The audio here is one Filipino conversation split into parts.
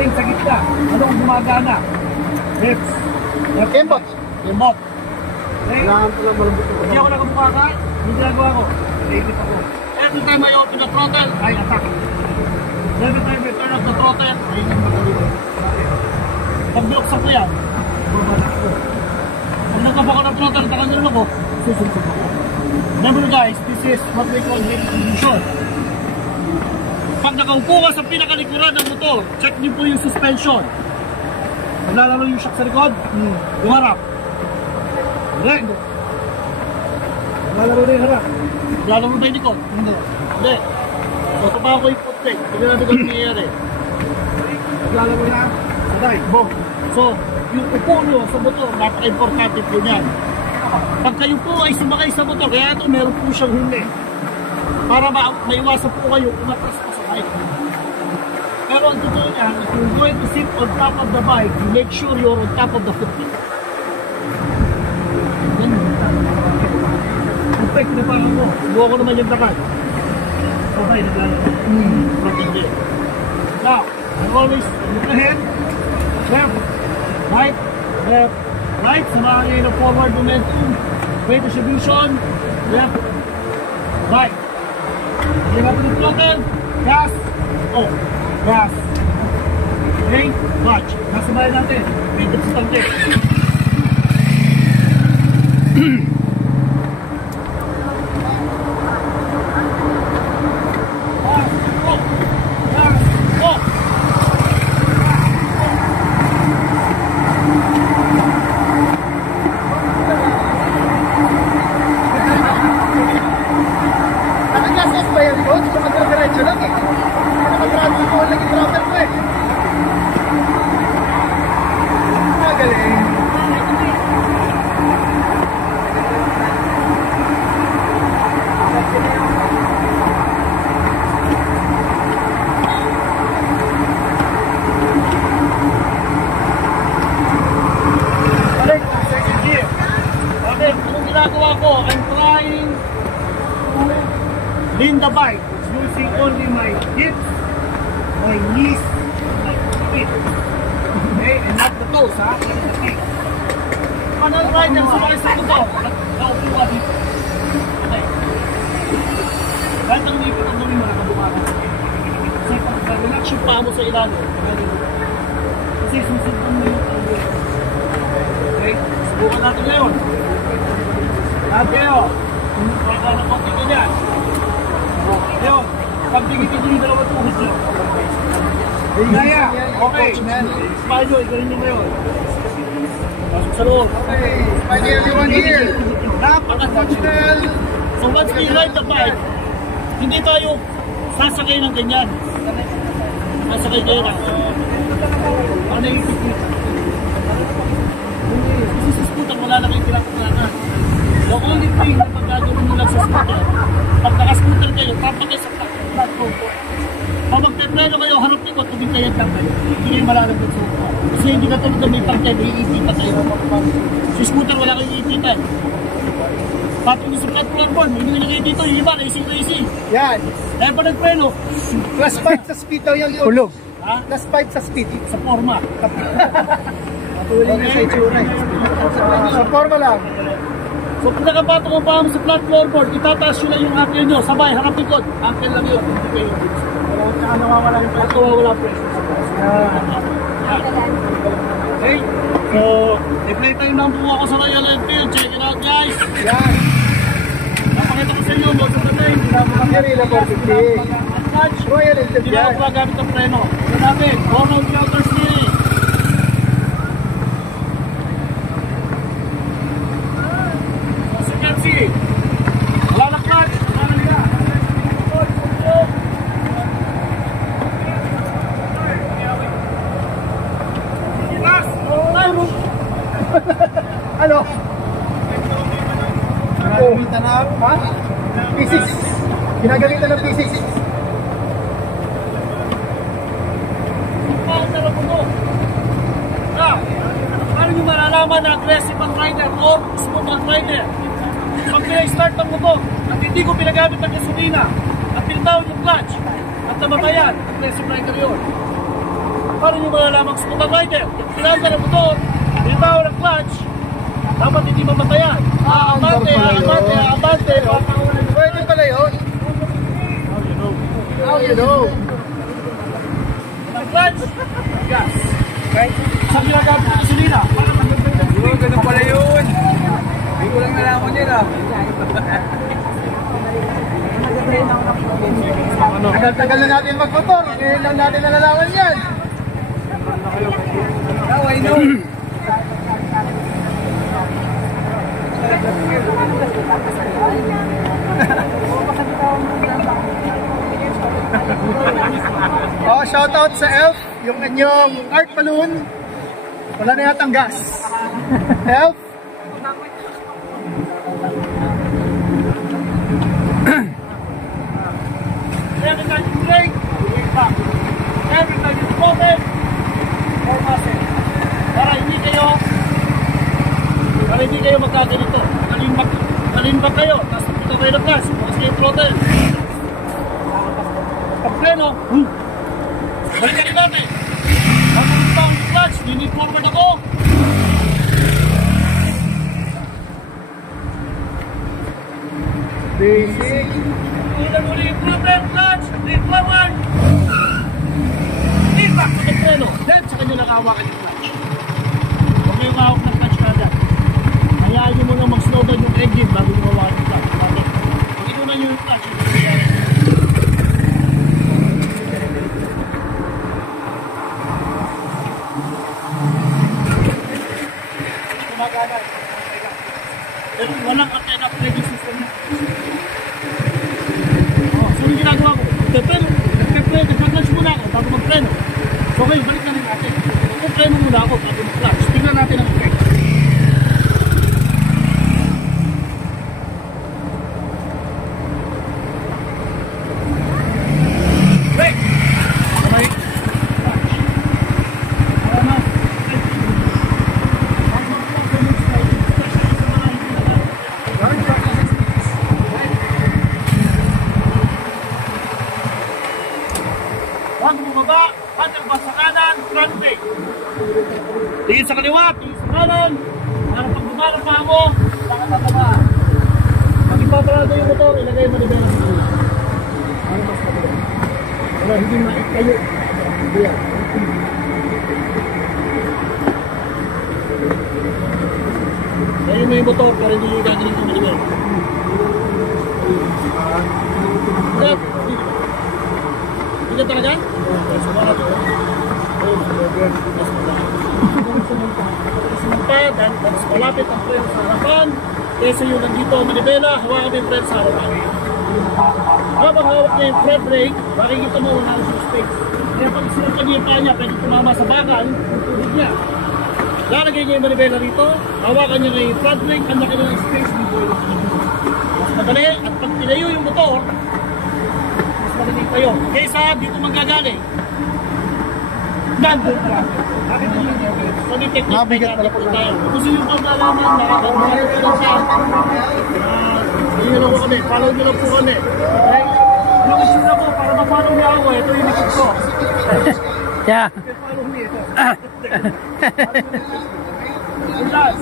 pain sa gitna. Anong gumagana? Hips. Kembot. Kembot. Okay? Kailangan ko lang malambot ko. Hindi ako nagkamukha ka. Yung ginagawa ko. Native ako. Every time I open the throttle, I attack. Every time I turn off the throttle, I nagpagaliwa. Pag binuksan ko yan, bumanak ko. Pag nagkapa ko ng throttle, takanilin ako, susunod ako. Remember guys, this is what we call heavy condition. Pag nakaupo ka sa pinakalikuran ng motor, check niyo po yung suspension. Naglalaro yung shock sa likod, yung harap. Correct. Naglalaro na yung harap. Naglalaro ba yung likod? Hindi. Hindi. So pa ako yung foot brake. Hindi natin kung nangyayari. Naglalaro na. Saday. So, yung upo nyo sa motor, napaka-importante po yan. Pag kayo po ay sumakay sa motor, kaya ito meron po siyang huli. Para maiwasan po kayo umatras pa sa bike. Pero ang totoo niya, if you're going to sit on top of the bike, you make sure you're on top of the footbrake. Perfect na parang mo. Buha ko naman yung lakad. Okay, naglalaro. Hindi. Now, always look ahead. Left, right, left, right. Samahan ngayon ng forward momentum. Weight distribution. Left, right. Hindi natin yung throttle. Gas. Oh, gas. Okay, watch. Nasabayan natin. Medyo sa tangke. I'm trying to lean the bike using only my hips, my knees, my feet. Okay, and not the toes, ha? The feet. Anong rider sumakay sa ito? Nakaupo ka dito. Okay. Kahit ang ipit ang gawin mo, nakabukaran. Kasi pag relax yung paa mo sa ilalim, kasi susunod mo yung paa mo. Okay, subukan natin ngayon. Lahat kayo, kaya na konti ko dyan. Ngayon, pagtigit-tigit yung dalawa tuhod nyo. Kaya, okay. Spino, ikaw nyo ngayon. Pasok sa loob. Okay, Spino, everyone here. Napaka-touchdown. So once we ride the bike, hindi tayo sasakay ng ganyan. Sasakay kayo na. Ano yung itikit? Kasi sa scooter, wala na kayong pinapaglakan. The only thing na pagkagawin mo lang sa scooter, pag naka-scooter kayo, papagay sa platform po. Pag magpepreno kayo, harap nyo, tumigayad lang kayo. Hindi kayo malalagod sa upo. Kasi hindi ka tulad na may pangkay, may iipitan kayo. Sa scooter, wala kayong iipitan. Patong sa platform, hindi nyo kayo dito, yung iba, racing. Yan. Kaya pa nagpreno. Plus 5 sa speed daw yung ulog. Ha? Plus 5 sa speed. Sa forma. Tuloy na sa itsura. Sa forma lang. So kung nakapatong ang paa mo sa flat floorboard, itataas yun lang yung ankle nyo. Sabay, harap ikot. Ankle lang yun. Hindi kayo. Saka nawawala yung pressure. Nawawala pressure. Okay. So, i-play time lang po ako sa Royal Enfield. Check it out guys. Yan. Napakita ko sa inyo. Most of the time. Marina 450. Royal Enfield yan. Hindi na ako magamit ng preno. Ito natin. Ronald Counter Steering. Wala na clutch. Wala na. Ano? Ginagamitan na ha? P6. Ginagamitan ng P6. Paano nyo malalaman na aggressive ang rider or smooth ang rider? Pag pinay-start ng motor at hindi ko pinagamit ng gasolina at pindown yung clutch at namatayan, aggressive rider yun. paano nyo malalaman sa mga rider? Pinasa ng motor, bitaw ng clutch, dapat hindi mamatayan. Abante. Pwede pala yun. How you know? Ang clutch, gas. Okay? Saan ginagamit ng gasolina? Ganun pala yun. Hindi ko lang nalaman yun ah. Tagal na natin magmotor. Ngayon lang natin nalalaman yan. Now I know. Oh, shoutout sa Elf, yung inyong art balloon. Wala na yatang gas. Elf. Every time you brake, brake back. Every time you open, more muscle. Para hindi kayo magkaganito. Kalimba kayo, tapos pagka kayo na plus, mas kayo throttle. Pag pleno, balikan rin natin. Pag ang clutch, leaning forward ako. Basic. Ulan muli yung throttle, clutch, lean forward. Lean back to the pleno. Then, sa kanya nakahawakan yung clutch. Huwag kayong hawak ng clutch kada. Hayaan nyo muna mag-slow down yung engine bago nyo hawakan yung clutch. Bakit? Pag inunan nyo yung clutch, yung nangyayari. Pero walang antena braking system na. So yung ginagawa ko, nagpe-clutch muna ako bago mag-preno. So ngayon, balik na rin natin. Nagpe-preno muna ako bago mag-clutch. Tingnan natin ang effect. Brake! Okay. Clutch. Para na. Huwag bumaba, patalbas sa kanan, front brake. Tingin sa kaliwa, tingin sa kanan. Para pag bumarap pa mo, saka tataba. Pag ipaparado yung motor, ilagay mo na ba yung siguro. Para mas kapag. Wala, hindi maikayo. Hindi yan. Kaya mo yung motor, para hindi yung gagaling yung maliwan. Hindi talaga? Dan malapit ang frame sa harapan. Kesa yung nandito manibela, hawakan mo yung frame sa harapan. Habang hawak niya yung front brake, makikita mo wala yung space. Kaya pag sinukan niya yung paa niya, pwede tumama sa bakal, yung tubig niya. Lalagay niya yung manibela rito, hawakan niya ngayon yung front brake, ang laki na ng space dito. Mas madali, at pag tinayo yung motor, marinig kayo. Kaysa dito manggagaling. Nandun pa. Bakit yung technique na po tayo? Gusto yung pag-alaman na nakakagmahal ko lang siya. Hindi lang po kami. Follow nyo lang po kami. Okay? Ano gusto na po para ma-follow niya ako? Ito yung likod ko. Yeah. Follow me ito. Ulas.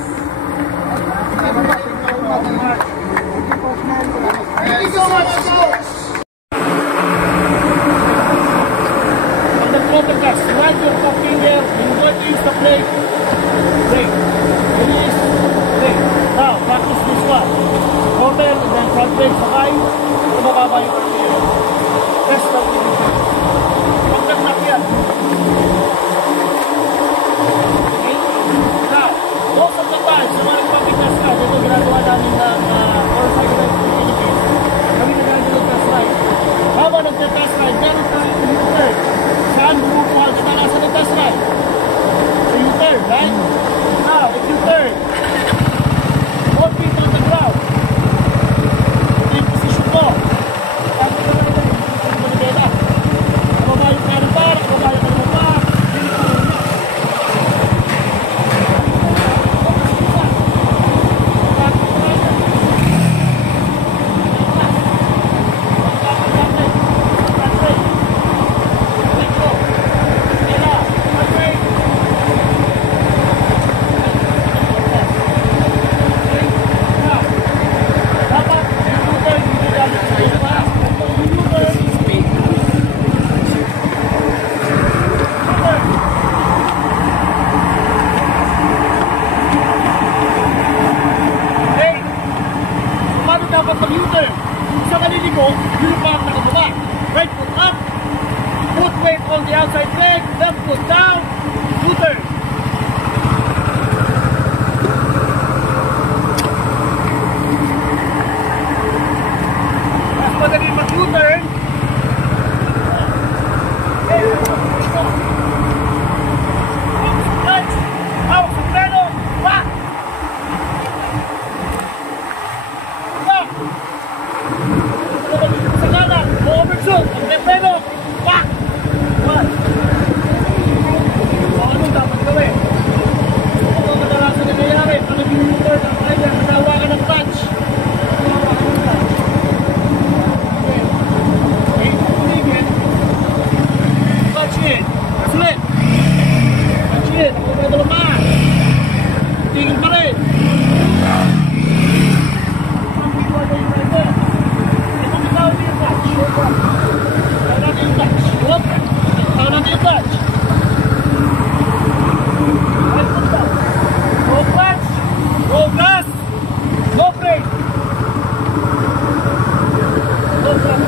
Thank you so much. Slide your finger, you want to use the brake. Brake. Release. Brake. Now, practice this one. Throttle and then front brake sakay. Tumababa yung finger. Rest of the brake. Huwag nag-knock yan. Okay? Now, most of the time, sa mga nagpapitas ka, dito ginagawa namin ng motorcycle ride in the Philippines. Kami nag-aagal ng test ride. Habang nag-test ride, meron tayo computer. Saan bumubuhal? Kadalasan ng test ride. Sige, nakapagdalo pa. Tingin pa rin. Ito bitaw din yung clutch. Tayo natin yung clutch. Whoop. Tayo natin yung clutch. Right foot down. Go clutch. Go gas. Go brake. Go clutch.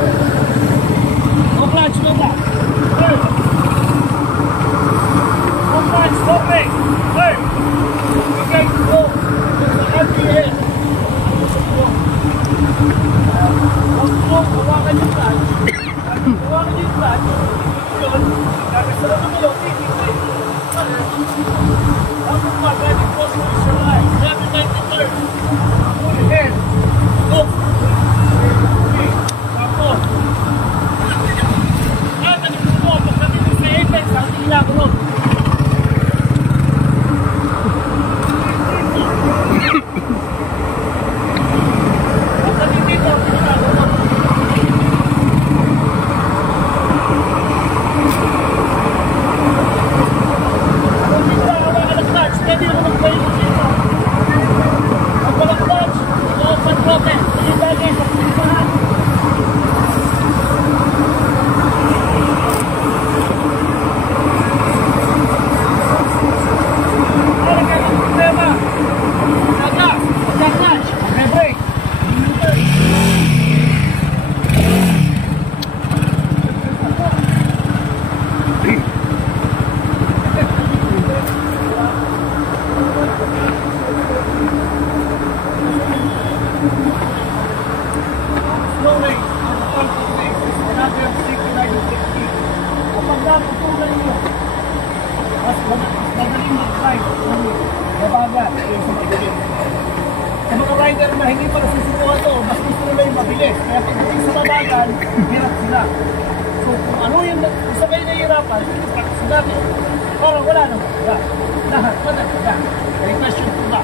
Go clutch. Go clutch. Third. Go clutch. Go brake. Third. Okay, go. Empty ahead. Hawakan yung clutch. Hawakan yung clutch. Yun. Kakasarap na mo. Titigay. Tapos pa, pwede po sa isang line. 793. Pull ahead. Go. Okay. Tapos. Natanin mo. Pagdating sa apex, ang tingila ko nun. Pagdating dito, ang tingila ko nun. Pwede yung mag-play mo dito. Ang walang clutch, open open. Ilagay sa pilihan. Wala kayo ng problema. Naglas, clutch, may brake. Slowly, another 69-50. Kapag naputulan nyo, mas magaling mag-ride. Mabagal, yung sa magaling. Sa mga rider na hindi pa nasusubukan to, mas gusto nila yung mabilis. Kaya pagdating sa mabagal, hirap sila. So kung ano yung isa kayo nahihirapan, practice natin. Parang wala naman. Lahat, madali. May question po ba?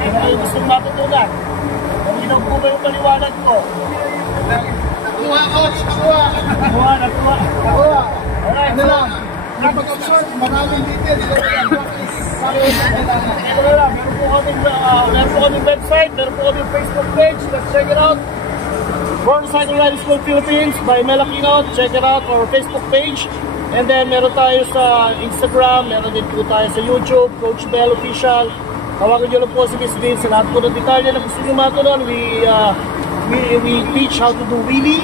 Ano kayo gustong matutunan? Malinaw po ba yung paliwanag ko? Nakuha, coach! Nakuha! Nakuha. Alright, Ano lang? Napag-observe, maraming details. Ito lang, meron po kaming website, meron po kaming Facebook page. Let's check it out. Motorcycle Riding School Philippines by Mel Aquino. Check it out, our Facebook page. And then meron tayo sa Instagram, meron din po tayo sa YouTube, Coach Bell Official. Tawagan nyo lang po si Miss Vince sa lahat po ng detalye na gusto nyo matunan. We teach how to do wheelie,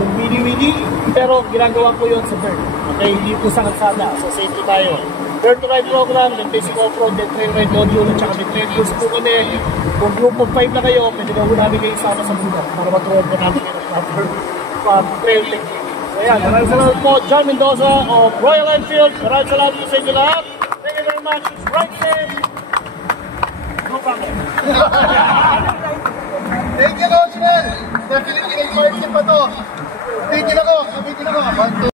yung wheelie, pero ginagawa ko yun sa bird. Okay, hindi po sa kalsada, so safety tayo. Bird to ride program, then basic off-road, then trail ride module, at saka may trail course po kami. Kung group of 5 na kayo, pwede na po namin kayo isama sa bundok para mag-road na namin kayo ng trail technique. Ayan, maraming salamat po, John Mendoza of Royal Enfield. Maraming salamat po sa inyo lahat. Thank you very much. Right safe. No problem. Thank you, Coach Mel. Definitely, excited pa to. Tigil ako.